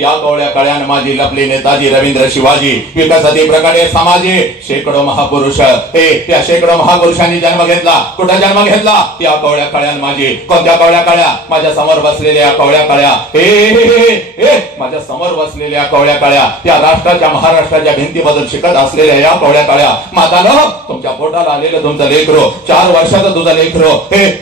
या कवळ्या कळ्यान माझी लपली नेताजी रवींद्र शिवाजी विकासाची प्रकारे समाजी शेकडो महापुरुष त्या शेकडो महापुरुषांनी जन्म घेतला. कुठे जन्म घेतला? या कवळ्या कळ्यान माझी. कोणत्या कवळ्या कळ्या? माझ्या समोर बसलेल्या कवळ्या कळ्या. माझ्या समोर बसलेल्या कवळ्या कळ्या, त्या राष्ट्राच्या महाराष्ट्राच्या भिंतीबद्दल शिकत असलेल्या या कवळ्या कळ्या. मातानो, तुमच्या पोटाला आलेलं तुमचं लेकरो 4 वर्षाचं तुझं लेकरो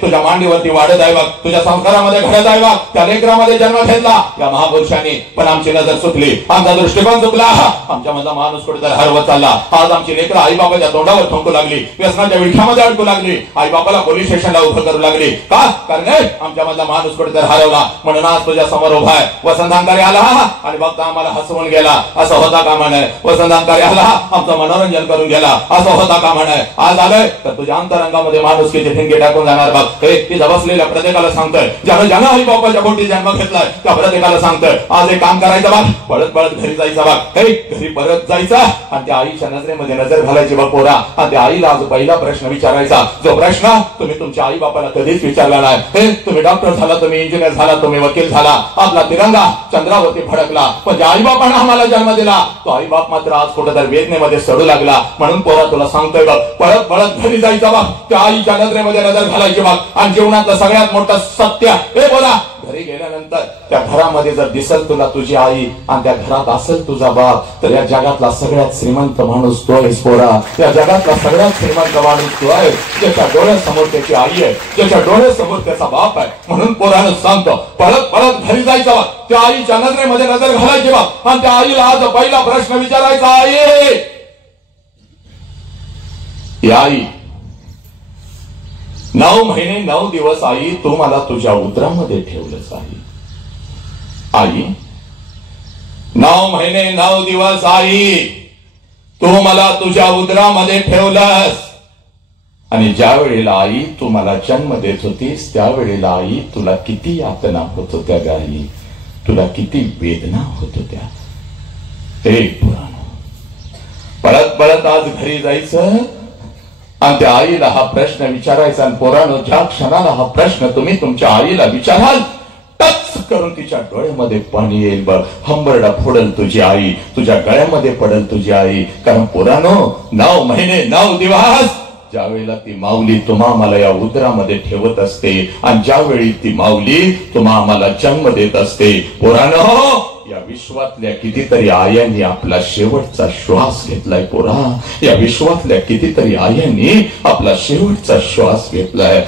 तुझ्या मांडीवरती वाढत आहे बघ, तुझ्या संस्कारामध्ये घडत आहे बघ. त्या लेकरामध्ये जन्म घेतला या महापुरुषांनी. पण आमची नजर चुकली, आमचा दृष्टिकोन चुकला. आमच्या मधला माणूस कुठेतरी हरवत चालला. आज आमची लेकरं आई बाबाच्या तोंडावर थुंकू लागली, व्यसनाच्या विळख्यामध्ये अडकू लागली, आई बाबाला पोलीस स्टेशनला उभं करू लागली. का? कारण आमच्या मधला माणूस कुठेतरी हरवला. म्हणून आज तुझ्या समोर उभा आहे. वसंतांकारी आला आणि बघता आम्हाला हसवून गेला, असं होता का म्हणे. वसंतांकारी आला, आमचं मनोरंजन करून गेला, असं होता का म्हणे. आज आलोय तर तुझ्या अंतरंगामध्ये माणुसकीचे ठिणगे टाकून जाणार बघ. ती बसलेल्या प्रत्येकाला सांगतोय, ज्यानं आई बाबाच्या पोटी जन्म घेतलाय त्या प्रत्येकाला सांगतोय, आज एक काम करायचं बघ, पळत पळत घरी जायचं बघ. घरी परत जायचं आणि त्या आईच्या नजरेमध्ये नजर घालायची बघ पोरा. आणि त्या आईला आज पहिला प्रश्न विचारायचा, जो प्रश्न तुम्ही तुमच्या आई बापाला कधीच विचारला नाही. तुम्ही डॉक्टर झाला, तुम्ही इंजिनियर झाला, तुम्ही वकील झाला, आपला तिरंगा चंद्रावरती फडकला, पण ज्या आई बापाने आम्हाला जन्म दिला तो आई बाप मात्र आज कुठेतरी वेदनेमध्ये सडू लागला. म्हणून पोरा तुला सांगतोय बघ, पळत पळत घरी जायचं बघ, त्या आईच्या नजरेमध्ये नजर घालायची बघ. आणि जीवनातलं सगळ्यात मोठं सत्य बोला, घरी गेल्यानंतर त्या घरामध्ये जर दिसल तुला तुझी आई आणि त्या घरात असेल तुझा बाप, तर या जगातला सगळ्यात श्रीमंत माणूस तो आहेस पोरा. या जगातला सगळ्यात श्रीमंत माणूस तो आहे, ज्याच्या डोळ्यासमोर त्याची आई आहे, ज्याच्या डोळ्यासमोर त्याचा बाप आहे. म्हणून पोरानं सांगतो, पळत पळत घरी जायचं, त्या आईच्या नजरेमध्ये नजर घालायची बा. आणि त्या आईला आज पहिला प्रश्न विचारायचा, आई 9 महिने 9 दिवस आई तू मला तुझ्या उदरामध्ये ठेवलंस. आई 9 महिने 9 दिवस आई तू मला तुझ्या उदरामध्ये ठेवलंस. आणि ज्या वेळेला आई तू मला जन्म देत होतीस त्यावेळेला आई तुला किती यातना होत होत्या ग आई, तुला किती वेदना होत होत्या. पळत पळत आज घरी जायचं आणि त्या आईला हा प्रश्न विचारायचा. आणि पोरानो, ज्या क्षणाला हा प्रश्न तुम्ही तुमच्या आईला विचाराल, टच करून तिच्या डोळ्यामध्ये पाणी येईल बघ. हंबरडा फोडल तुझी आई, तुझ्या गळ्यामध्ये पडल तुझी आई. कारण पोरानो, 9 महिने 9 दिवस ज्या वेळेला ती माऊली तुम्हा आम्हाला या उदरामध्ये ठेवत असते आणि ज्यावेळी ती माऊली तुम्हा आम्हाला जन्म देत असते, पोरानो, या विश्वातल्या कितीतरी आयांनी आपला शेवटचा श्वास घेतलाय पोरा. या विश्वातल्या कितीतरी आयांनी आपला शेवटचा श्वास घेतलाय.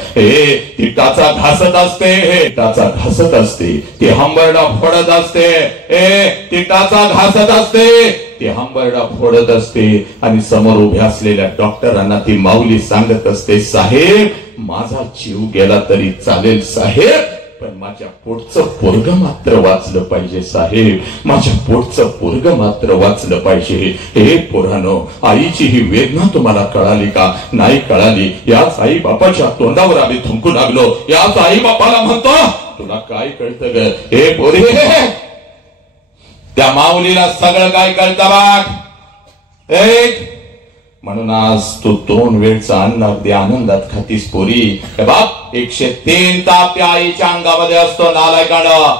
ती टाचा घासत असते, टाचा घासत असते, ती हंबरडा फोडत असते, ती टाचा घासत असते, ती हंबरडा फोडत असते. आणि समोर उभ्या असलेल्या डॉक्टरांना ती माऊली सांगत असते, साहेब माझा जीव गेला तरी चालेल साहेब, पण माझ्या पोटचं पोरग मात्र वाचलं पाहिजे साहेब, माझ्या पोटचं पोरग मात्र वाचलं पाहिजे. हे पोरानो, आईची ही वेदना तुम्हाला कळाली का? नाही कळाली. याच आई बापाच्या तोंडावर आम्ही थुंकू लागलो. याच आई बापाला म्हणतो, तुला काय कळतं ग? हे पोरे, त्या माऊलीला सगळं काय कळतं बघ. म्हणून आज तू 2 वेळचं अन्न अगदी आनंदात खातीस पोरी. बाप 103 ताप त्या आईच्या अंगामध्ये असतो नालायकानं.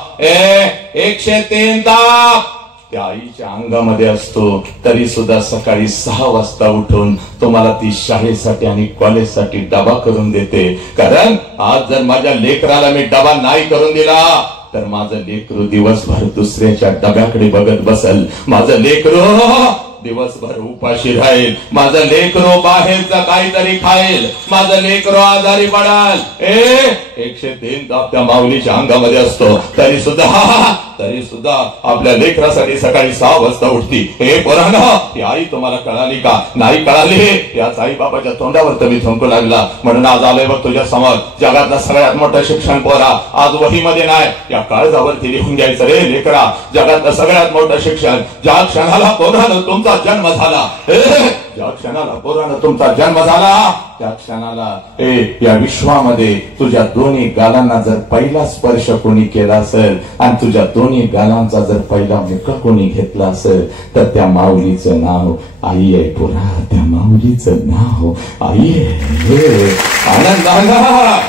103 ताप त्या आईच्या अंगामध्ये असतो. तरी सुद्धा सकाळी 6 वाजता उठून तुम्हाला ती शाळेसाठी आणि कॉलेजसाठी डबा करून देते. कारण आज जर माझ्या लेकराला मी डबा नाही करून दिला तर माझं लेकरू दिवसभर दुसऱ्याच्या डब्याकडे बघत बसल. माझं लेकरू दिवसभर उपाशी राहील. माझं लेकरो बाहेरचं काहीतरी खाईल. माझं लेकरो आजारी पडाल. 103 ताप त्या माऊलीच्या अंगामध्ये असतो. तरी सुद्धा आपल्या लेकरासाठी सकाळी 6 वाजता उठती. हे पोरांनो, ही आई तुम्हाला कळाली का? नाही कळाली. याच आई बाबाच्या तोंडावर तुम्ही थुंकू लागला. म्हणून आज आलोय बघ तुझ्या समोर. जगातलं सगळ्यात मोठं शिक्षण पोरा आज वहीमध्ये नाही, या काळजावरती लिहून घ्यायचं रे लेकरा. जगातलं सगळ्यात मोठं शिक्षण, ज्या क्षणाला पोरानं तुमचा जन्म झाला, ज्या क्षणाला पोरानं तुमचा जन्म झाला त्या क्षणाला या विश्वामध्ये तुझ्या दोन्ही गालांना जर पहिला स्पर्श कोणी केला असेल आणि तुझ्या दोन्ही गालांचा जर पहिला मुका कोणी घेतला असेल तर त्या माऊलीचं नाव आई आहे पोरा. त्या माऊलीचं नाव आई आहे. आनंदाला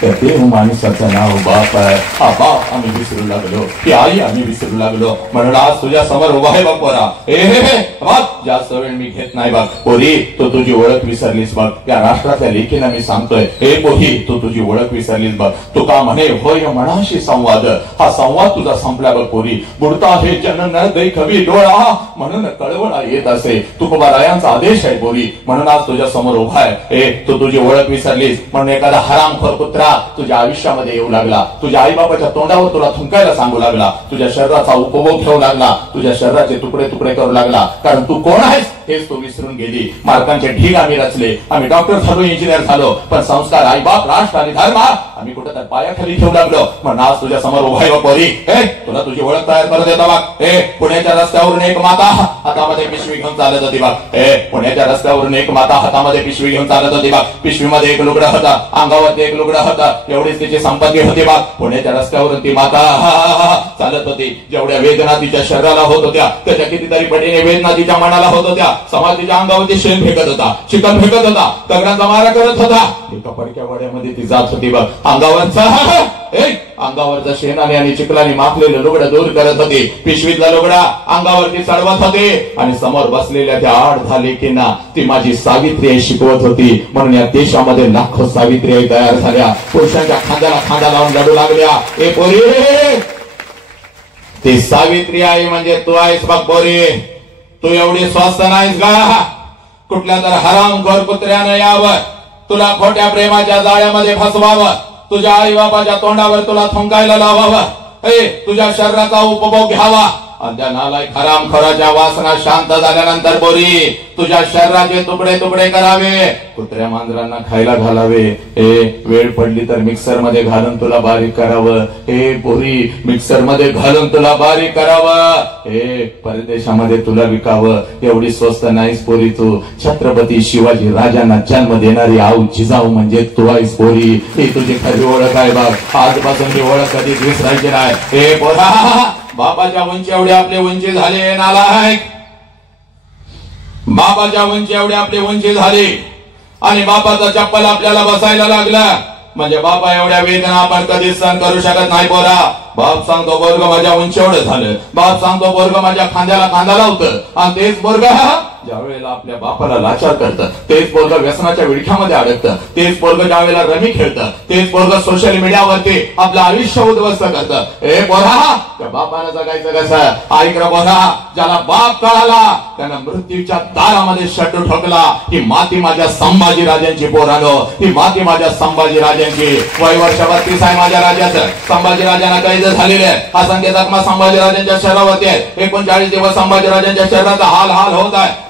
त्या देव माणसाचं नाव बाप आहे. हा बाप आम्ही विसरू लागलो, ही आई आम्ही विसरू लागलो. म्हणून आज तुझ्या समोर उभा आहे बघ पोरा. बघ जास्त वेळ मी घेत नाही बघ पोरी, तू तुझी ओळख विसरलीस बघ. या राष्ट्रातल्या लेखीला मी सांगतोय, हे पोरी तू तुझी ओळख विसरलीस बघ. तुका म्हणे होय मनाशी संवाद, हा संवाद तुझा संपला बघ पोरी. बुडता हे जन न देखवी डोळा, म्हणून कळवळा येत असे. तुकोबारायांचा आदेश आहे पोरी. म्हणून आज तुझ्या समोर उभा आहे. तू तुझी ओळख विसरलीस म्हणून एखादा हरामखोर कुत्रा तुझ्या आयुष्यामध्ये येऊ लागला, तुझ्या आई बाबाच्या तोंडावर तुला थुंकायला सांगू लागला, तुझ्या शरीराचा उपभोग ठेवू लागला, तुझ्या शरीराचे तुकडे तुकडे करू लागला. कारण तू कोण आहेस हेच तू विसरून गेली. मार्कांचे ढीग आम्ही रचले, आम्ही डॉक्टर झालो, इंजिनियर झालो, पण संस्कार आई बाप राष्ट्र आणि धर्म आम्ही कुठं तर पायाखाली ठेवू लागलो. म्हणून आज तुझ्या समोर उभा आहे पोरी. तुला तुझी ओळख तयार करून देतो बघ. पुण्याच्या रस्त्यावरून एक माता हातामध्ये पिशवी घेऊन चालत होती बघ. पुण्याच्या रस्त्यावरून एक माता हातामध्ये पिशवी घेऊन चालत होती बघ. पिशवीमध्ये एक लुगडं होता, अंगावरती एक लुगडं होता, एवढीच तिची संपत्ती होती बघ. पुण्याच्या रस्त्यावरून ती माता चालत होती. जेवढ्या वेदना तिच्या शरीराला होत होत्या त्याच्या कितीतरी पटीने वेदना तिच्या मनाला होत होत्या. समाज तिच्या अंगावरती शेण फेकत होता, चिकन फेकत होता, दगडांचा मारा करत होता. एका पडक्या वड्यामध्ये ती जात होती बघ. अंगावरचा शेणाने आणि चिखलाने माखलेलं लुगडं दूर करत होती. पिशवीतला लुगडा अंगावरती चढवत होते आणि समोर बसलेल्या त्या 8-10 लेकींना ती माझी सावित्री आई शिकवत होती. म्हणून या देशामध्ये लाखो सावित्री आई तयार झाल्या, पुरुषांच्या खांद्याला खांदा लावून लढू लागल्या. ए पोरी, ती सावित्री आई म्हणजे तू आहेस बघ पोरी. तू एवढी स्वस्त नाहीस का कुठल्या तर हरामखोर कुत्र्यानं यावं, तुला खोट्या प्रेमाच्या जाळ्यामध्ये फसवावं, तुझ्या आई बाबाच्या तोंडावर तुला थुंकायला लावावं, तुझ्या शरीराचा उपभोग घ्यावा. आणि त्या नालायक हरामखोराच्या वासना शांत झाल्यानंतर बोरी तुझ्या शरीराचे तुकडे तुकडे करावे, कुत्र्या मांजरांना खायला घालावे. वेळ पडली तर मिक्सर मध्ये घालून तुला बारीक करावं. बोरी मिक्सर मध्ये घालून तुला बारीक करावं. परदेशामध्ये तुला विकावं. एवढी स्वस्त नाहीस पोरी तू. छत्रपती शिवाजी राजांना जन्म देणारी आऊ जिजाऊ म्हणजे तू आहेस पोरी. ही तुझी खरी ओळख आहे बघ. आजपासून ती ओळख कधीच विसरायची नाही. पोरा, बापाच्या उंची एवढी आपली उंची झाली नालायक. बापाच्या उंची एवढी आपली उंची झाली आणि बापाचा चप्पल आपल्याला बसायला लागला म्हणजे बापा एवढ्या वेदना आपण कधीच सहन करू शकत नाही पोरा. बाप सांगतो पोरग माझ्या उंची एवढं झालं, बाप सांगतो पोरग माझ्या खांद्याला खांदा लावतं आणि तेच पोरग ज्या वेळेला आपल्या बापाला लाचार करतं, तेच पोरग व्यसनाच्या विळख्यामध्ये अडकतं, तेच पोरग ज्या वेळेला रमी खेळतं, तेच पोरग सोशल मीडियावरती आपलं आयुष्य उद्ध्वस्त करतं. पोरा, त्या बापाला जगायचं कसं? ऐक रे पोरा, ज्याला बाप कळाला त्यानं मृत्यूच्या दारामध्ये शट्टू ठोकला. ही माती माझ्या संभाजीराजांची पोरानो, ही माती माझ्या संभाजीराजांची. वय वर्ष 32 आहे माझ्या राजाचं. संभाजीराजांना कैद झालेले आहे. असंख्य जखमा संभाजीराजांच्या शरीरावरती आहे. 39 दिवस संभाजीराजांच्या शरीराचा हाल हाल होत आहे.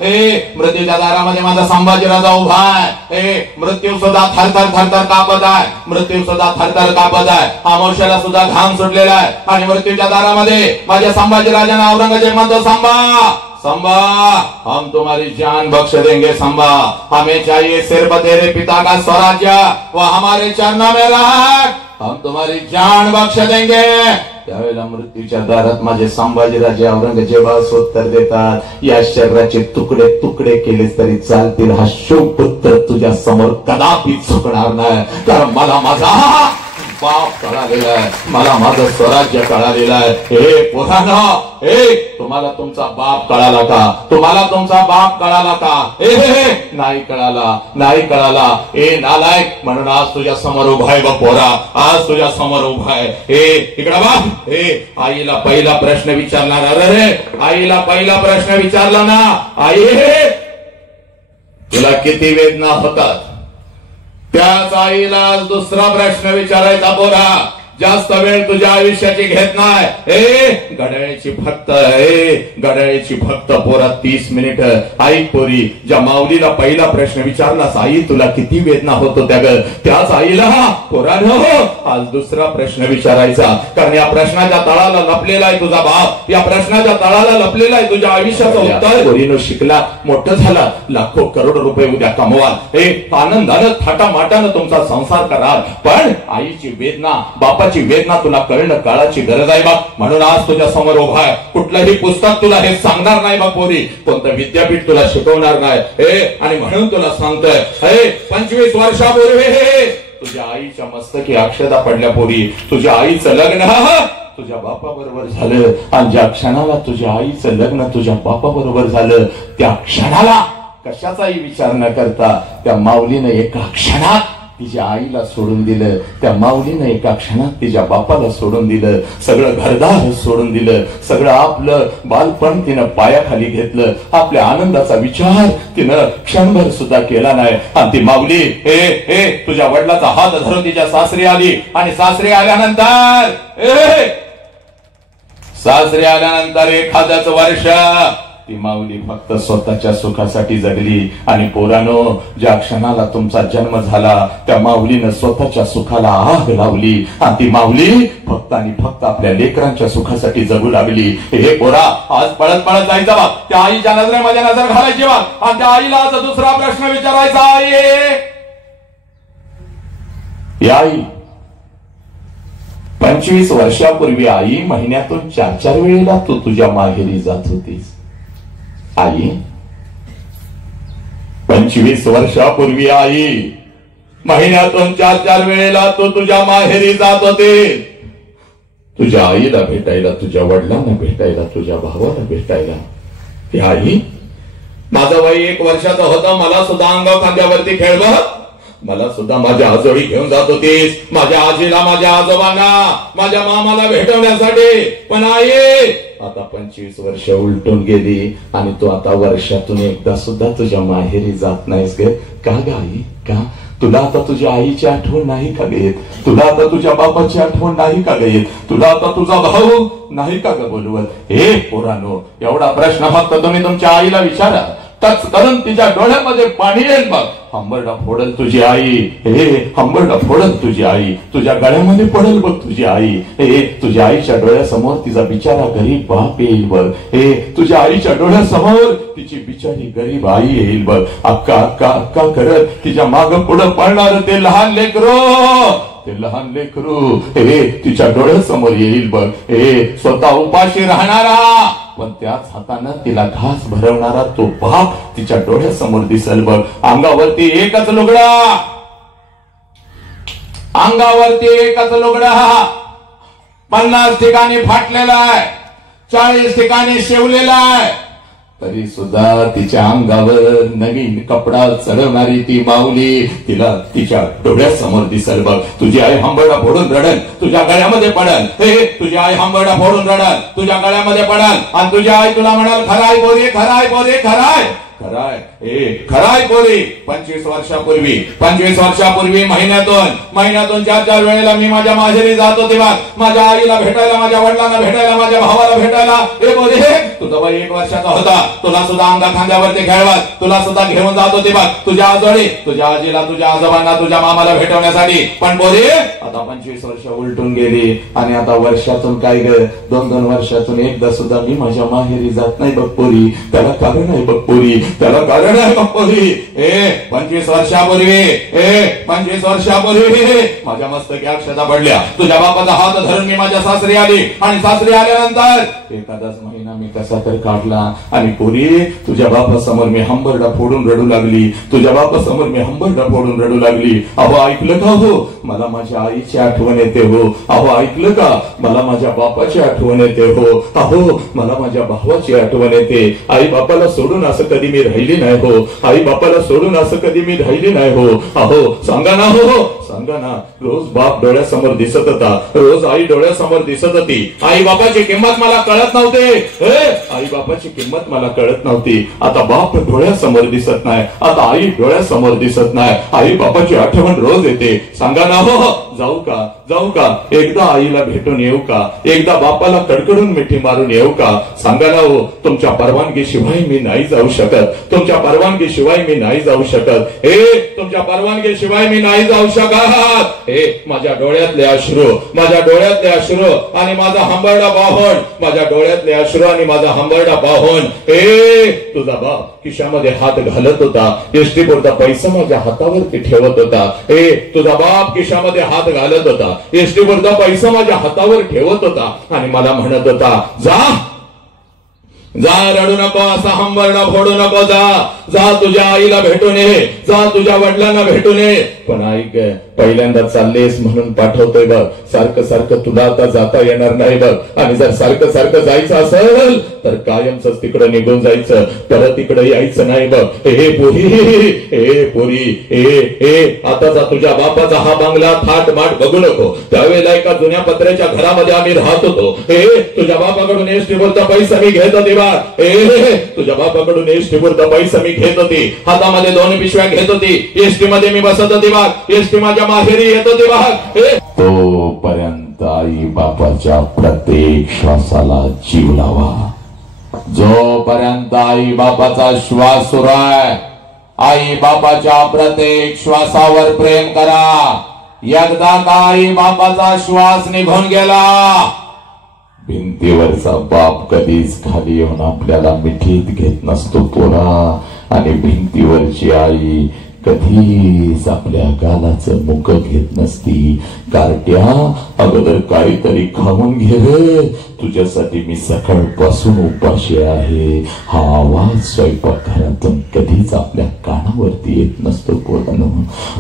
मृत्यूच्या दारामध्ये माझा संभाजीराजा उभा आहे. मृत्यू सुद्धा थरथर थरथर कापत आहे. मृत्यू सुद्धा थरथर कापत आहे. अमावस्याला सुद्धा घाम सुटलेला आहे आणि मृत्यूच्या दारामध्ये माझ्या संभाजीराजांना औरंगजेब म्हणतो, संभा हम तुम्हारी जान बख्श देंगे संभा, हमें चाहिए सिर्फ तेरे पिता का स्वराज्य, वो हमारे चरणों में रहा, हम तुम्हारी जान बख्श देंगे. त्यावेळेला मृत्यूच्या दारात माझे संभाजीराजे औरंगजेबास उत्तर देतात, या शरीराचे तुकडे तुकडे केलेस तरी चालतील, हा शिवपुत्र तुझ्या समोर कदापि झुकणार नाही. कारण मला माझा बाप कळालेला आहे, मला माझं स्वराज्य कळालेलं आहे. पोरांनो, तुम्हाला तुमचा बाप कळाला का? तुम्हाला तुमचा बाप कळाला का? नाही कळाला, नाही कळाला. नालायक. म्हणून आज तुझ्या समोर उभा आहे बघ पोरा, आज तुझ्या समोर उभा आहे. इकडं बघ. आईला पहिला प्रश्न विचारणार. अरे आईला पहिला प्रश्न विचारला ना, आई तुला किती वेदना होतात? त्याच आईला आज दुसरा प्रश्न विचारायचा पोरा. जास्त वेळ तुझ्या आयुष्याची घेत नाही. घड्याळीची फक्त पोरा 30 मिनिट. आई पोरी, ज्या माऊलीला पहिला प्रश्न विचारलास, आई तुला किती वेदना होत होत्या ग, त्याच आईला पोरानो आज दुसरा प्रश्न विचारायचा. कारण या प्रश्नाच्या तळाला लपलेला आहे तुझा बाप, या प्रश्नाच्या तळाला लपलेला आहे तुझ्या आयुष्याचा उत्तर. पोरीनो शिकला, मोठं झाला, लाखो करोड रुपये उद्या कमवाल, आनंदानं थाटामाटानं तुमचा संसार कराल, पण आईची वेदना, बापा वेदना तुला कळणं काळाची गरज आहे बघ. म्हणून आज तुझ्या समोर उभा आहे. कुठलंही पुस्तक तुला हे सांगणार नाही बघ पोरी, कोणतं विद्यापीठ तुला शिकवणार नाही. आणि म्हणून तुला सांगतोय, 25 वर्षापूर्वी तुझ्या आईच्या मस्तकी अक्षता पडल्या पोरी. तुझ्या आईचं लग्न तुझ्या बापाबरोबर झालं आणि ज्या क्षणाला तुझ्या आईचं लग्न तुझ्या बापाबरोबर झालं त्या क्षणाला कशाचाही विचार न करता त्या माऊलीनं एका क्षणात तिच्या आईला सोडून दिलं. त्या माऊलीनं एका क्षणात तिच्या बापाला सोडून दिलं. सगळं घरदार सोडून दिलं. सगळं आपलं बालपण तिनं पायाखाली घेतलं. आपल्या आनंदाचा विचार तिनं क्षणभर सुद्धा केला नाही. आणि ती माऊली तुझ्या वडिलाचा हात धरून तिच्या सासरी आली. आणि सासरी आल्यानंतर एखादच वर्ष ती माऊली फक्त स्वतःच्या सुखासाठी जगली. आणि पोरानो, ज्या क्षणाला तुमचा जन्म झाला त्या माऊलीनं स्वतःच्या सुखाला आग लावली. आणि ती माऊली फक्त आणि फक्त आपल्या लेकरांच्या सुखासाठी जगू लागली. हे पोरा, आज पळत पळत जायचा बा, त्या आईच्या नजरेमध्ये नजर घालायची बा. आणि त्या आईला आज दुसरा प्रश्न विचारायचा आहे. आई 25 वर्षापूर्वी आई महिन्यातून 4 वेळेला तू तुझ्या माहेरी जात होतीस. आई 25 वर्षापूर्वी आई महिन्यातून 4 वेळेला तू तुझ्या माहेरी जात होते. तुझ्या आईला भेटायला, तुझ्या वडिलांना भेटायला, तुझ्या भावाला भेटायला. ती आई, माझं वय 1 वर्षाचं होतं, मला सुद्धा अंगाव खांद्यावरती खेळलं, मला सुद्धा माझ्या आजोळी घेऊन जात होतीस. माझ्या आजीला, माझ्या आजोबांना, माझ्या मामाला भेटवण्यासाठी. पण आई आता 25 वर्ष उलटून गेली आणि तू आता वर्षातून एकदा सुद्धा तुझ्या माहेरी जात नाहीस ग. का ग आई, का? तुला आता तुझ्या आईची आठवण नाही का येत? तुला आता तुझ्या बापाची आठवण नाही का येत? तुला आता तुझा भाऊ नाही का ग बोलवत? हे पोरांनो, एवढा प्रश्न फक्त तुम्ही तुमच्या आईला विचारा. टच करून तिच्या डोळ्यामध्ये पाणी येईल बघ. हंबरडा फोडल तुझी आई, हंबरडा फोडल तुझी आई. तुझ्या गळ्यामध्ये पडेल बघ तुझी आई. तुझ्या आईच्या डोळ्यासमोर तिचा बिचारा गरीब बाप येईल बघ. तुझ्या आईच्या डोळ्यासमोर तिची बिचारी गरीब आई येईल बघ. अक्का अक्का अक्का करत तिच्या माग पुढं पळणार ते लहान लेकरू तिच्या डोळ्यासमोर येईल बघ. स्वतः उपाशी राहणारा पण त्याच हातानं तिला घास भरवणारा तो बाप तिच्या डोळ्यासमोर दिसेल बघ. अंगावरती एकच लुगडा 50 ठिकाणी फाटलेला आहे, 40 ठिकाणी शिवलेला आहे, तरी सुद्धा तिच्या अंगावर नवीन कपडा चढवणारी ती माऊली तिला तिच्या डोळ्यासमोर दिसेल बघ. तुझी आई हंबरडा फोडून रडल, तुझ्या गळ्यामध्ये पडल. तुझी आई हंबरडा फोडून रडल, तुझ्या गळ्यामध्ये पडल. आणि तुझी आई तुला म्हणाल, खराय बोले, खराय बोले, खराय खराय बोले. 25 वर्षापूर्वी महिन्यातून 4 वेळेला मी माझ्या माहेरी जात होते बघ. माझ्या आईला भेटायला, माझ्या वडिलांना भेटायला, माझ्या भावाला भेटायला. हे बोले, तुझा वय 1 वर्षाचा होता, तुला सुद्धा अंगा खांद्यावरती खेळवत, तुला सुद्धा घेऊन जात होते बघ. तुझ्या आजोळी, तुझ्या आजीला, तुझ्या आजोबांना, तुझ्या मामाला भेटवण्यासाठी. पण बोले, आता 25 वर्ष उलटून गेली आणि आता वर्षातून काय ग, 2-2 वर्षातून एकदा सुद्धा मी माझ्या माहेरी जात नाही बघ पोरी. त्याला कारण आहे बघ पोरी, त्याला कारण आहे बघ पोरी. 25 वर्षापूर्वी माझ्या मस्तकी अक्षता पडल्या. तुझ्या बापाचा हात धरून मी माझ्या सासरी आली. आणि सासरी आल्यानंतर एखादाच महिना मी कसा तर काढला. आणि पोरी, तुझ्या बापासमोर मी हंबरडा फोडून रडू लागली. तुझ्या बापासमोर मी हंबरडा फोडून रडू लागली. अहो ऐकलं का हो, मला माझ्या आईची आठवण येते हो. अहो ऐकलं का, मला माझ्या बापाची आठवण येते हो. अहो मला माझ्या भावाची आठवण येते. आई बापाला सोडून असं कधी मी राहिली नाही हो. आई बापाला सोडून असं कधी मी राहिली नाही हो. अहो सांगा ना, हो सांगा ना. रोज बाप डोळ्यासमोर दिसत होता, रोज आई डोळ्यासमोर दिसत होती. आई बापाची किंमत मला कळत नव्हते. आई बापाची किंमत मला कळत नव्हती. आता बाप डोळ्यासमोर दिसत नाही, आता आई डोळ्यासमोर दिसत नाही. आई बापाची आठवण रोज येते. सांगा ना, हो जाऊ का एकदा आईला भेटून येऊ का, एकदा बापाला कडकडून मिठी मारून येऊ का? सांगा ना हो. तुमच्या परवानगीशिवाय मी नाही जाऊ शकत, तुमच्या परवानगीशिवाय मी नाही जाऊ शकत. तुमच्या परवानगीशिवाय मी नाही जाऊ शकत. माझ्या डोळ्यातले अश्रू, माझ्या डोळ्यातले अश्रू आणि माझा हंबरडा पाहून, माझ्या डोळ्यातले अश्रू आणि माझा हंबरडा पाहून तुझा बाप खिशामध्ये हात घालत होता, एसटीपुरता पैसा माझ्या हातावरती ठेवत होता. तुझा बाप खिशामध्ये हात घालत होता, एसटीपुरता पैसा माझ्या हातावर ठेवत होता आणि मला म्हणत होता, जा रडू नको, असा हंबरडा फोडू नको, जा तुझ्या आईला भेटून ये, जा तुझ्या वडिलांना भेटून ये. पण ऐक, पहिल्यांदा चाललेस म्हणून पाठवतोय बघ. सारखं सारखं तुला आता जाता येणार नाही बघ. आणि जर सारखं सारखं जायचं असेल तर कायमच तिकडे निघून जायचं, परत इकडे यायचं नाही बघ. हे पोरी आता जा. तुझ्या बापाचा हा बंगला थाट माट बघू नको. त्यावेळेला एका जुन्या पत्र्याच्या घरामध्ये आम्ही राहत होतो. तुझ्या बापाकडून एसटी वरचा पैसा मी घेत होते बा. तुझ्या बापाकडून एसटी वरचा पैसा मी घेत होती. हातामध्ये 2 पिशव्या घेत होती. एसटी मध्ये मी बसत होती बा. एसटी माझ्या माहेरी येत होती बा. तोपर्यंत आई बापाच्या प्रत्येक श्वासाला जीव लावा. जोपर्यंत आई बापाचा श्वास सुरू आहे, आई बापाच्या प्रत्येक श्वासावर प्रेम करा. एकदा का आई बापाचा श्वास निघून गेला, भिंतीवरचा बाप कधीच खाली येऊन आपल्याला मिठीत घेत नसतो पोरा. आणि भिंतीवरची आई कधीच आपल्या गालाचं मुख घेत नसती. कार्ट्या, अगोदर काहीतरी खाऊन घे रे. तुझ्यासाठी मी सकाळपासून उपाशी आहे. हा आवाज स्वयंपाकघरातून कधीच आपल्या कानावरती येत नसतो पोरांनो.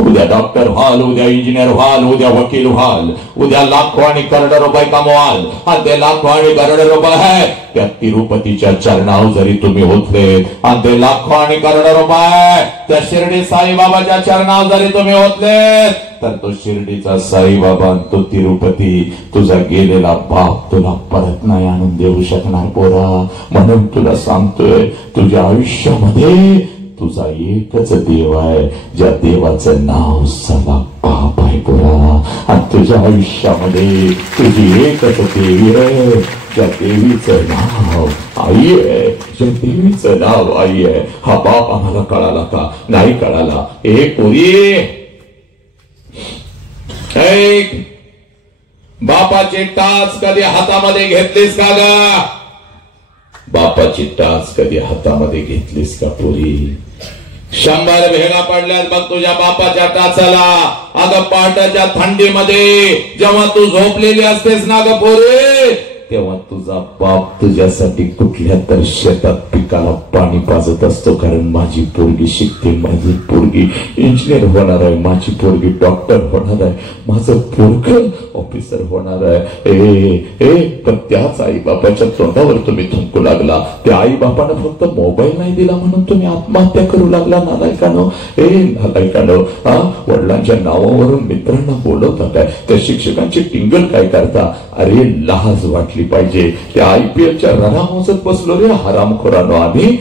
उद्या डॉक्टर व्हाल, उद्या इंजिनियर व्हाल, उद्या वकील व्हाल, उद्या लाखो आणि करोड रुपये कमवाल. आणि ते लाखो आणि करोड रुपये त्या तिरुपतीच्या चरणावर जरी तुम्ही ओतले, आणि ते लाखो आणि करोड रुपये त्या शिर्डी साईबाबाच्या चरणावर जरी तुम्ही ओतले, तर तो शिर्डीचा साईबाबा, तो तिरुपती, तुझा गेलेला बाप तुला परत नाही आणून देऊ शकणार पोरा. म्हणून तुला सांगतोय, तुझ्या आयुष्यामध्ये तुझा एकच देव आहे, ज्या देवाचं नाव सला बाप आहे पोरा. आणि तुझ्या आयुष्यामध्ये तुझी एकच देवी आहे, ज्या देवीचं नाव आई आहे. ज्या देवीचं नाव आई आहे. हा बाप आम्हाला कळाला का? नाही कळाला. पोरी, बापाची टाच कधी हातामध्ये घेतलीस का ग? बापाची टाच कधी हातामध्ये घेतलीस का पोरी? 100 भेगा पडल्यात बघ तुझ्या बापाच्या टाचाला. अगं पहाटाच्या थंडीमध्ये जेव्हा तू झोपलेली असतेस ना ग पोरी, तेव्हा तुझा बाप तुझ्यासाठी कुठल्या तर शेतात पिकाला पाणी पाजत असतो. कारण माझी पोरगी शिकते, माझी पोरगी इंजिनियर होणार आहे, माझी पोरगी डॉक्टर होणार आहे, माझं पोरग ऑफिसर होणार आहे. पण त्याच आई बापाच्या तोंडावर तुम्ही थुंकू लागला. त्या आई बापानं फक्त मोबाईल नाही दिला म्हणून तुम्ही आत्महत्या करू लागला. नालायकानो, नालायकानो. वडिलांच्या नावावरून मित्रांना बोलवता काय? त्या शिक्षकांची टिंगल काय करता? अरे लाज वाटली पाहिजे. त्या IPLच्या रना मोजत बसलो रे हरामखोरानो आम्ही.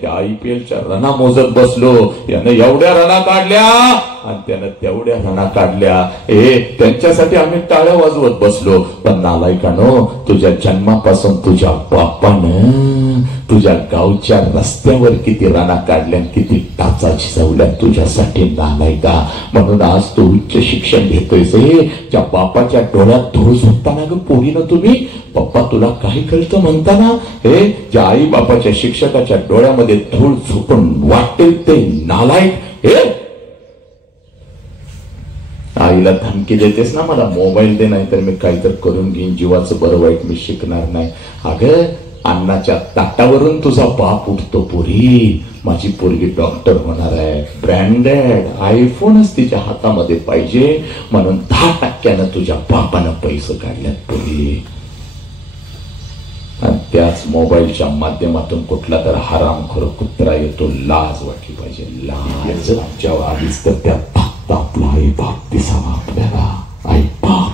त्या IPLच्या रना मोजत बसलो. यानं एवढ्या रना काढल्या आणि त्यानं तेवढ्या रना काढल्या. त्यांच्यासाठी आम्ही टाळ्या वाजवत बसलो. पण नालायकानो, तुझ्या जन्मापासून तुझ्या बापानं तुझ्या गावच्या रस्त्यावर किती रना काढल्या, किती टाचा झिजवल्या तुझ्यासाठी नालायका. म्हणून आज तू उच्च शिक्षण घेतोयस. त्या बापाच्या डोळ्यात धूळ झोपताना ग पोरीनं तुम्ही, पप्पा तुला काही कळतं म्हणताना, ज्या आई बापाच्या शिक्षकाच्या डोळ्यामध्ये धूळ झोपून वाटेल ते नालायक. आईला धमकी देतेस ना, मला मोबाईल दे नाही तर मी काहीतरी करून घेईन, जीवाचं बरं वाईट मी शिकणार नाही. अगं अन्नाच्या ताटावरून तुझा बाप उठतो पोरी. माझी पोरगी डॉक्टर होणार आहे, ब्रँडेड आयफोनच तिच्या हातामध्ये पाहिजे म्हणून 10% तुझ्या बापानं पैसे काढल्यात पोरी. आणि त्याच मोबाईलच्या माध्यमातून कुठला तर हरामखोर कुत्रा येतो. लाज वाटली पाहिजे, लाज. आमच्या आधीच तर त्या फक्त आपला आई बाप दिसावा आपल्याला. आई बाप,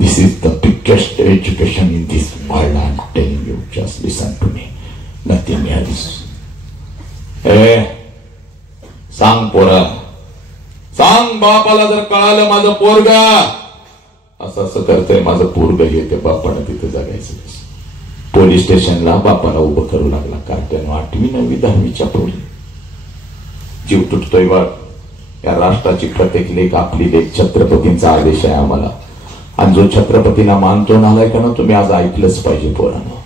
this is the biggest education in this world. I'm telling you, just listen to me, nothing else. सांग पोरा, सांग बापाला जर कळालं माझं पोरग असं असं करतंय, माझं पोरग हे ते बापानं तिथे जगायचं. पोलीस स्टेशनला बापाला उभं करू लागला. कार्ट्यानं 8वी 9वी 10वीच्या पोरी. जीव तुटतोय बघ. या राष्ट्राची प्रत्येक लेख आपली लेख. छत्रपतींचा आदेश आहे आम्हाला. आणि जो छत्रपतीला मानतो नालायकानं, तुम्ही आज ऐकलंच पाहिजे पोरांनो.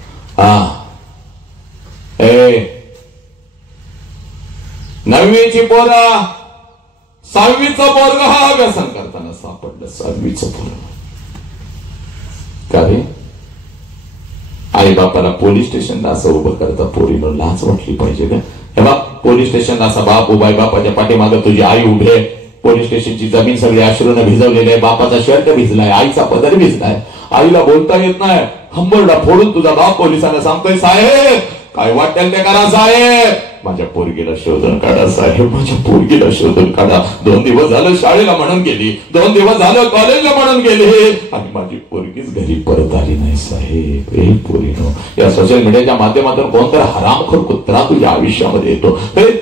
9वीची पोरा, 6वीचं पोरग हा व्यसन करताना सापडलं. 6वीचं पोरग का रे? आई बापाला पोलीस स्टेशनला असं उभं करता पोरीनं लाज वाटली पाहिजे का? हे बाप, पोलीस स्टेशनला असा बाप उभा आहे, बापाच्या पाठीमागे तुझी आई उभे, पोलीस स्टेशनची जमीन सगळी अश्रूनं भिजवलेली आहे, बापाचा शर्ट भिजलाय, आईचा पदर भिजलाय, आईला बोलता येत नाही, हंबरडा फोडून तुझा बाप पोलिसांना सांगतोय, साहेब काय वाटेल ते करा साहेब, माझ्या पोरगीला शोधून काढा साहेब, माझ्या पोरगीला शोधून काढा, 2 दिवस झालं शाळेला म्हणून गेली, 2 दिवस झालं कॉलेजला म्हणून गेली आणि माझी पोरगीच घरी परत आली नाही साहेब. ए पोरीनो, या सोशल मीडियाच्या माध्यमातून कोणतरी हरामखोर कुत्रा तुझ्या आयुष्यामध्ये येतो,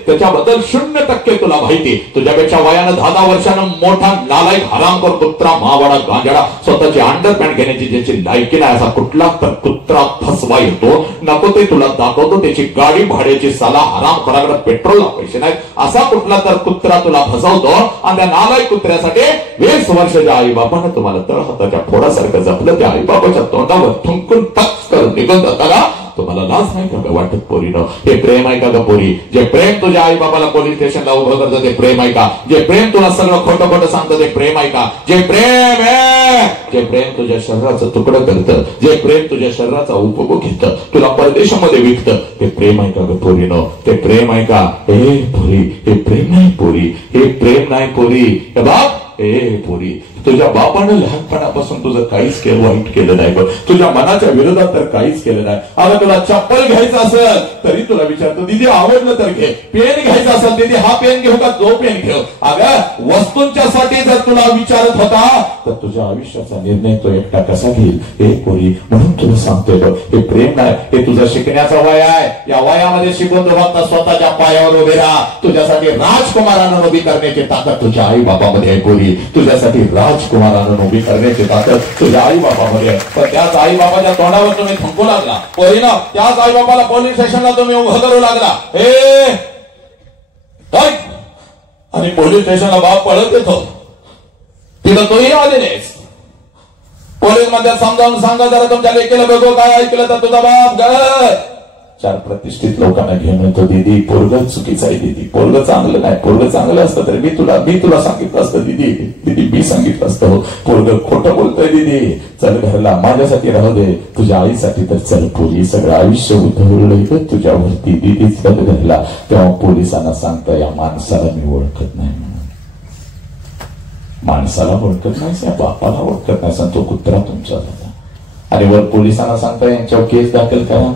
त्याच्याबद्दल 0% तुला माहिती, तुझ्यापेक्षा वयानं 10 वर्षानं मोठा नालायक हरामखोर कुत्रा, मावाडा गांजाडा, स्वतःची अंडरपॅन्ट घेण्याची ज्याची लायकी नाही असा कुठला तर कुत्रा फसवा येतो, नको ते तुला दाखवतो, त्याची गाडी भाड्याची साला हराम कोणाकडे पेट्रोलला पैसे नाहीत असा कुठला तर कुत्रा तुला फसवतो आणि त्या नालायक कुत्र्यासाठी 20 वर्षाच्या आई बापानं तुम्हाला तळहाताच्या फोडासारखं जपलं, त्या आई बाबाच्या तोंडावर थुंकून टच करून निघून जाताना तुम्हाला लाज नाही का वाटत पोरीनं? हे प्रेम आहे का ग पोरी? जे प्रेम तुझ्या आई बाबाला पोलीस स्टेशनला उभं करतं ते प्रेम आहे का? जे प्रेम तुला सगळं खोटं खोटं सांगतं ते प्रेम आहे का? जे प्रेम आहे, जे प्रेम तुझ्या शरीराचं तुकडं करतं, जे प्रेम तुझ्या शरीराचा उपभोग घेतं, तुला परदेशामध्ये विकतं, ते प्रेम आहे का ग पोरीनं? ते प्रेम आहे का? हे पोरी, हे प्रेम नाही पोरी, हे प्रेम नाही पोरी. हे बाप, ए पोरी, तुझ्या बापानं लहानपणापासून तुझं काहीच वाईट केलं नाही बघ, तुझ्या मनाच्या विरोधात तर काहीच केलं नाही. अगं तुला चप्पल घ्यायचं असेल तरी तुला विचारतो, दीदी आवडलं तर घे. पेन घ्यायचं असेल, दीदी हा पेन घेऊ का जो पेन घेऊ? अगं वस्तूंच्या साठी जर तुला विचारत होता तर तुझ्या आयुष्याचा निर्णय तो एकटा कसा घेईल? हे पोरी, म्हणून तुला सांगतोय बघ, हे प्रेम नाही, हे तुझं शिकण्याचं वय आहे. या वयामध्ये शिकून तू फक्त स्वतःच्या पायावर उभे राहा. तुझ्यासाठी राजकुमारानं उभी करण्याची ताकद तुझ्या आई बापामध्ये आहे पोरी, तुझ्यासाठी राजकुमारानं उभी करण्याची ताकद तुझ्या आई बापामध्ये आहे. पण त्याच आई बाबाच्या तोंडावर तुम्ही थंकू लागला पोरीनं, त्याच आई बाबाला पोलीस स्टेशनला तुम्ही उभं करू लागला. आणि पोलीस स्टेशनला बाप पळत येतो, तिथं तोही आले नाहीस. पोलीस मध्ये समजावून सांगा जरा तुमच्या लेकीला बघू, काय ऐकलं तर तुझा बाप 4 प्रतिष्ठित लोकांना घेऊन येतो, दीदी पोरग चुकीचं आहे, दीदी पोरग चांगलं नाही, पोरग चांगलं असतं तर मी तुला सांगितलं असतं, दीदी मी सांगितलं असतं, पोरग खोटं बोलतोय, दीदी चल घरला, माझ्यासाठी राहू दे, तुझ्या आईसाठी तर चल पोरी, सगळं आयुष्य उधळलं तुझ्यावरती, दीदी चल घरला. तेव्हा पोलिसांना सांगता, या माणसाला मी ओळखत नाही म्हणून, माणसाला ओळखत नाही, या बापाला ओळखत नाही, तो कुत्रा तुमचा झाला. आणि वर पोलिसांना सांगता, यांच्यावर केस दाखल करा,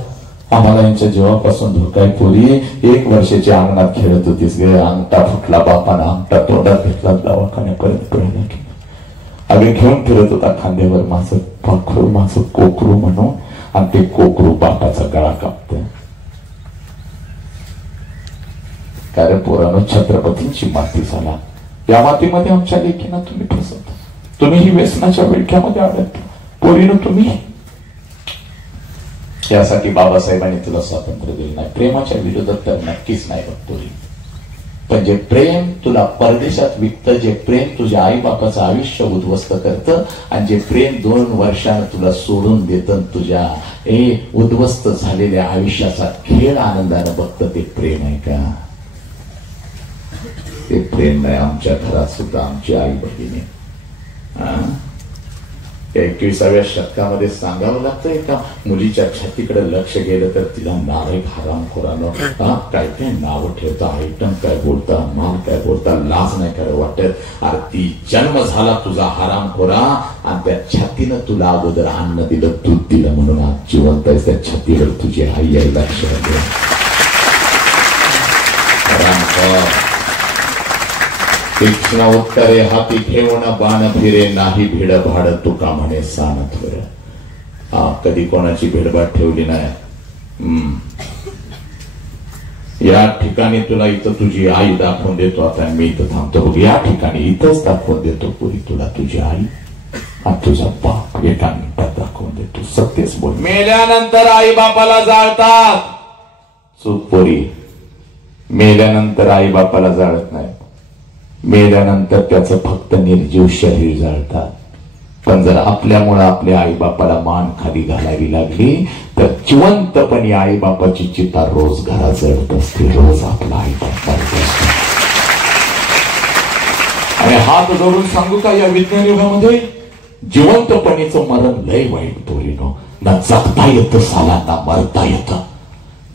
आम्हाला यांच्या जीवापासून धोका पोरी. 1 वर्षाच्या अंगणात खेळत होतीस ग, अंगठा फुटला, बापानं अंगठा तोंडात घेतला, दवाखान्यापर्यंत पळाला. अगं घेऊन फिरत होता खांद्यावर माझं पाखरू, माझं कोकरू म्हणून, आणि ते कोकरू बापाचा गळा कापत. कारण पोरानं छत्रपतींची माती झाला, या मातीमध्ये आमच्या लेकीनं तुम्ही फसवता, तुम्ही ही व्यसनाच्या विळख्यामध्ये अडकता पोरीनं. तुम्ही यासाठी बाबासाहेबांनी तुला स्वातंत्र्य दिलं नाही, प्रेमाच्या विरोधात तर नक्कीच नाही बघतोरी. पण जे प्रेम तुला परदेशात विकतं, जे प्रेम तुझ्या आई बापाचं आयुष्य उद्ध्वस्त करतं, आणि जे प्रेम 2 वर्षानं तुला सोडून देतं, तुझ्या उद्ध्वस्त झालेल्या आयुष्याचा खेळ आनंदानं बघतं, ते प्रेम आहे का? ते प्रेम नाही. आमच्या घरात सुद्धा आमची आई बहिणी 21व्या शतकामध्ये सांगावं लागतंय का, मुलीच्या छातीकडे लक्ष गेलं तर तिला नालायक हरामखोरानं काय काय नाव ठेवता, आयटम काय बोलता, माल काय बोलता, लाज नाही काय वाटत. अरे ती जन्म झाला तुझा हरामखोरा, आणि त्या छातीनं तुला अगोदर अन्न दिलं, दूध दिलं, म्हणून आज जिवंत आहेस. त्या छातीवर तुझी आई आहे, लक्ष दे. हरामखोर तीक्ष्ण उत्तरे हाती ठेवून बाण फिरे, नाही भिड भाड तुका म्हणे सान थोर. कधी कोणाची भिडभाड ठेवली नाही. या ठिकाणी तुला इथं तुझी आई दाखवून देतो. आता मी इथं थांबतो बघ, या ठिकाणी इथंच दाखवून देतो पुरी तुला तुझी आई आणि तुझा बाप एका मिनिटात दाखवून देतो. सत्यच बोल. मेल्यानंतर आई बापाला जाळतात. चूक पोरी, मेल्यानंतर आई बापाला जाळत नाही, मेल्यानंतर त्याचं फक्त निर्जीव शरीर जाळतात. पण जर आपल्यामुळे आपल्या आई बापाला मान खाली घालावी लागली तर जिवंतपणे आई बापाची चिता रोज घरात जळत असते, रोज आपला आई बाप मरत असतो. आणि हात जोडून सांगू का, या विज्ञान युगामध्ये जिवंतपणीचं मरण लय वाईट पोरीनो. ना जगता येतं साला, ना मरता येतं.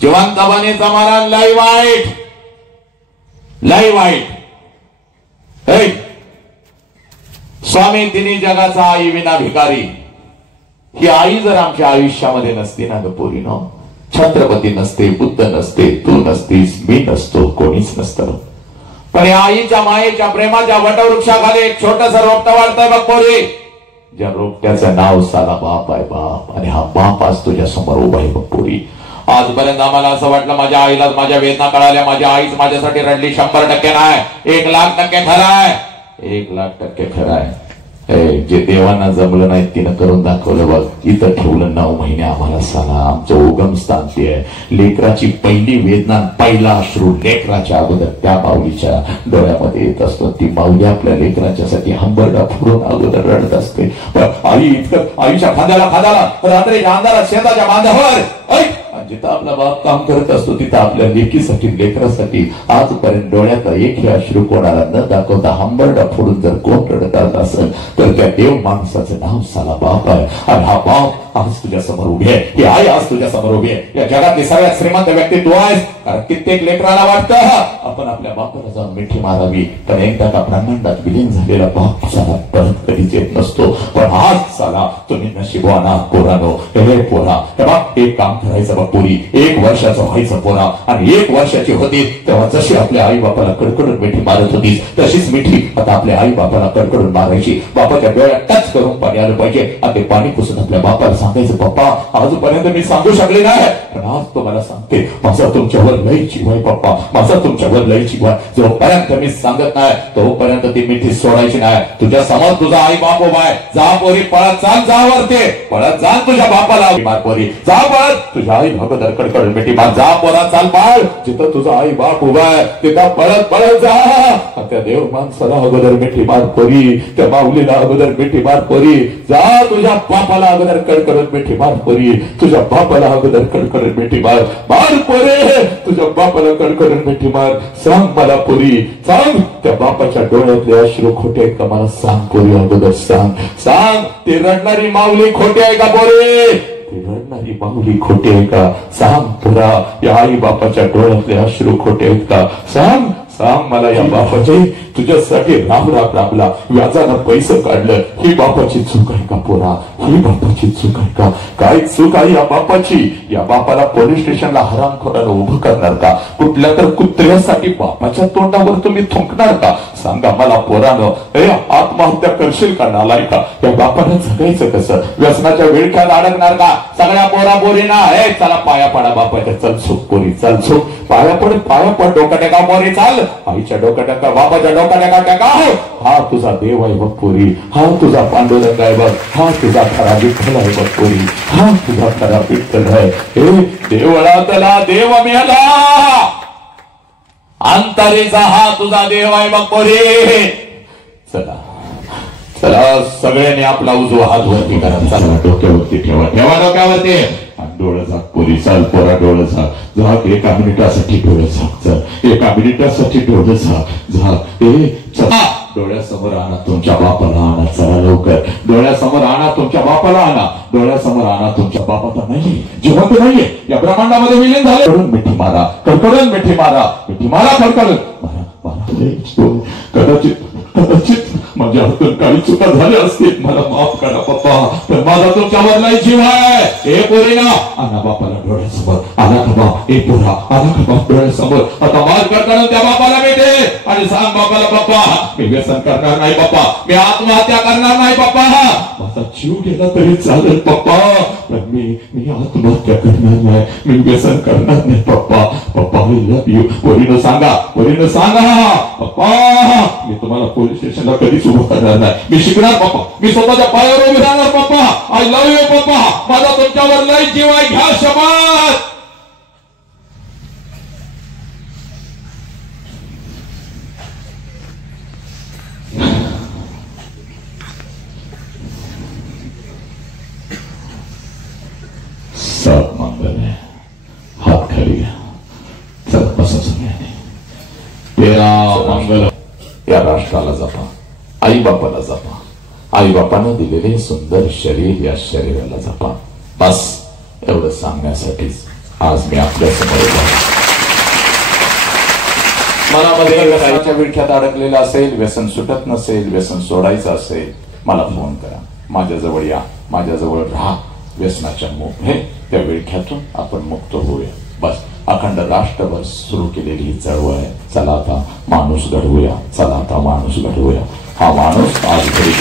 जिवंतपणीचं मरण लय वाईट, लय वाईट. स्वामी तिन्ही जगाचा आई विना भिकारी. ही आई जर आमच्या आयुष्यामध्ये नसती ना ग पोरीनो, छत्रपती नसते, बुद्ध नसते, तू नसतीस, मी नसतो, कोणीच नसतं. पण या आईच्या मायेच्या प्रेमाच्या वटवृक्षाखाली एक छोटस रोपटं वाढतंय बघ पोरी. ज्या रोपट्याचं नाव साला बाप आहे बाप. आणि हा बाप आज तुझ्या समोर उभा आहे बघ पोरी. आजपर्यंत आम्हाला असं वाटलं माझ्या आईलाच माझ्या वेदना कळाल्या, माझी आईच माझ्यासाठी रडली. 100% नाही, 1,00,000% खरं आहे, 1,00,000% खरं आहे. जे देवांना जमलं नाही तिनं करून दाखवलं बघ. इथं ठेवलं 9 महिने आम्हाला. साला आमचं उगम स्थान ते आहे. लेकराची पहिली वेदना, पहिला अश्रू लेकराच्या अगोदर त्या माऊलीच्या डोळ्यामध्ये येत असतो. ती माऊली आपल्या लेकराच्यासाठी हंबरडा फुरून अगोदर रडत असते. पण आई इतकं आईच्या खांद्याला रात्रीच्या अंधारात शेताच्या बांधावर जिथं आपला बाप काम करत असतो तिथं आपल्या लेकीसाठी, लेकरासाठी आजपर्यंत डोळ्यात एकही अश्रू कोणाला न दाखवता हंबरडा फोडून जर कोण रडत असेल तर त्या देव माणसाचं नाव साला बाप आहे. आणि हा बाप आज तुझ्या समोर उभी आहे, ही आई आज तुझ्या समोर उभी आहे. या जगातली सगळ्यात श्रीमंत व्यक्ती तू आहेस. कारण कित्येक लेकराला वाटतं आपण आपल्या बापाला जाऊन मिठी मारावी, पण एकदा का ब्रह्मांडात विलीन झालेला बाप साला परत कधीच येत नसतो. पण आज साला तुम्ही नशिबवाना पोरानो, हे पोरा एक काम करायचं बघ पोरी. 1 वर्षाचं व्हायचं पोरा आणि 1 वर्षाची होती तेव्हा जशी आपल्या आई बापाला कडकडून मिठी मारत होतीस तशीच मिठी आता आपल्या आई बापाला कडकडून मारायची. बापाच्या डोळ्यात टच करून पाणी आलं पाहिजे आणि ते पाणी पुसून आपल्या बापाला सांगायचं पप्पा आजपर्यंत मी सांगू शकले नाही पण आज तुम्हाला सांगते माझा तुमच्यावर लय जीव आहे पप्पा, माझा तुमच्यावर लय जीव आहे. जोपर्यंत मी सांगत नाही तोपर्यंत ती मिठी सोडायची नाही. तुझ्या समोर तुझा आई बाप उभा आहे. जा पोरी पळत चाल, जा वरते पळत जा तुझ्या बापाला मार पोरी, जा पळत तुझ्या आई बापाला कडकडून मिठी मार. जा पोरा चाल बाळ, जिथं तुझा आई बाप उभा आहे तिथं पळत पळत जा. त्या देव माणसाला अगोदर मिठी मार पोरी, त्या माऊलीला अगोदर मिठी मार पोरी. जा तुझ्या बापाला अगोदर कडकडून मिठी मार पोरी, तुझ्या बापाला अगोदर कडकडून मिठी मार. मार पोरे, तुझ्या बापाला कडकडून मिठी मार. सांग मला पोरी, सांग त्या बापाच्या डोळ्यातले अश्रू खोटे आहेत का मला सांग पोरी. अगोदर सांग, सांग ती रडणारी माऊली खोटी आहे का पोरी, ती रडणारी माऊली खोटी आहे का सांग पोरा. या आई बापाच्या डोळ्यातले अश्रू खोटे आहेत का सांग, सांग मला. या बापाचे तुझ्यासाठी राम राबला, व्याजानं पैसे काढलं, ही बापाची चूक आहे का पोरा, ही बापाची चूक आहे का. काय चूक आहे या बापाची. या बापाला पोलीस स्टेशनला हरामखोराला उभं करणार का, कुठल्या तर कुत्र्यासाठी बापाच्या तोंडावर तुम्ही थुंकणार का सांगा मला पोरानं. हे आत्महत्या करशील का नालाय का. या बापानं जगायचं कसं, व्यसनाच्या विळख्यात अडकणार का. सगळ्या पोरा पोरीना हे चला पाया पडा बापाच्या, चल चूक पोरी चल चूक, पाया पड डोका टेका पोरी चाल. आईच्या डोका टेका, बापाच्या डोका टेका. हा तुझा देव आहे बघ पोरी, हा तुझा पांडुरंग आहे बघ, हा तुझा खरा विठ्ठल आहे बघ पोरी, हा तुझा खरा विठ्ठल आहे. हे देवळातला देव मेला, अंतरीचा हा तुझा देव आहे बघ पोरी. चला चला सगळ्यांनी आपला उजवा हात वरती करा, चला डोक्यावरती ठेवा, ठेवा डोक्यावरती. डोळं झाक पोरी, चाल पोरा डोळं झाक, झाक 1 मिनिटासाठी डोळं झाक, चल 1 मिनिटासाठी डोळं झाक झाक. चला डोळ्यासमोर आणा तुमच्या बापाला, आणा चला लवकर. डोळ्यासमोर आणा तुमच्या बापाला, आणा डोळ्यासमोर आणा तुमच्या बापाला. नाही जिवंत नाहीये, या ब्रह्मांडामध्ये विलीन झाले. कडकडून मिठी मारा, कडकडून मिठी मारा, मिठी मारा कडकडून मारा. कदाचित माझ्या हातून काही चुका झाल्या असतील, मला माफ करा पप्पा, पण माझा तुमच्यावर लय जीव आहे. हे पोरीना आणा बापाला डोळ्यासमोर, आला का बाप, ए पोरा आला का बाप डोळ्यासमोर. आता मार कडकडून त्या बापाला भेटे आणि सांग बापाला पप्पा मी व्यसन करणार नाही पप्पा, मी आत्महत्या करणार नाही पप्पा, माझा जीव गेला तरी चालेल पप्पा, पण मी आत्महत्या करणार नाही, मी व्यसन करणार नाही पप्पा. पप्पा आय लव्ह यू. पोरीनं सांगा पप्पा मी तुम्हाला पोलीस स्टेशनला कधीच उभं करणार नाही, मी शिकणार पप्पा, मी स्वतःच्या पायावर उभे राहणार पप्पा. आय लव्ह यू पप्पा, माझा तुमच्यावर लय जीव आहे, घ्या शपथ. सब मंगल है, हात खाली घ्या, चल बसा सगळ्यांनी. तेरा मंगल. या राष्ट्राला जपा, आई बापाला जपा, आई बापानं दिलेले सुंदर शरीर या शरीराला जपा. बस एवढं सांगण्यासाठीच आज मी आपल्या समोर मनामध्ये व्यसनाच्या विळख्यात अडकलेला असेल, व्यसन सुटत नसेल, व्यसन सोडायचं असेल, मला फोन करा, माझ्याजवळ या, माझ्याजवळ राहा. व्यसनाच्या त्या विळख्यातून आपण मुक्त होऊया. बस अखंड राष्ट्रभर सुरू केलेली ही चळवळ आहे. चला आता माणूस घडवूया, चला आता माणूस घडवूया. हा माणूस आज घरी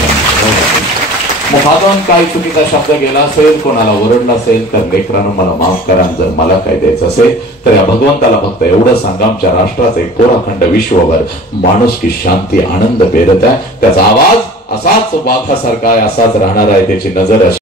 मुखातून काही चुकीचा शब्द गेला असेल, कोणाला ओरडला असेल तर लेकरांनो मला माफ करा. जर मला काय द्यायचं असेल तर या भगवंताला फक्त एवढं सांगा, आमच्या राष्ट्राचे कोराखंड विश्वभर माणूस की शांती आनंद पेरत आहे. त्याचा आवाज असाच वाघासारखा आहे, असाच राहणार आहे. त्याची नजर अशी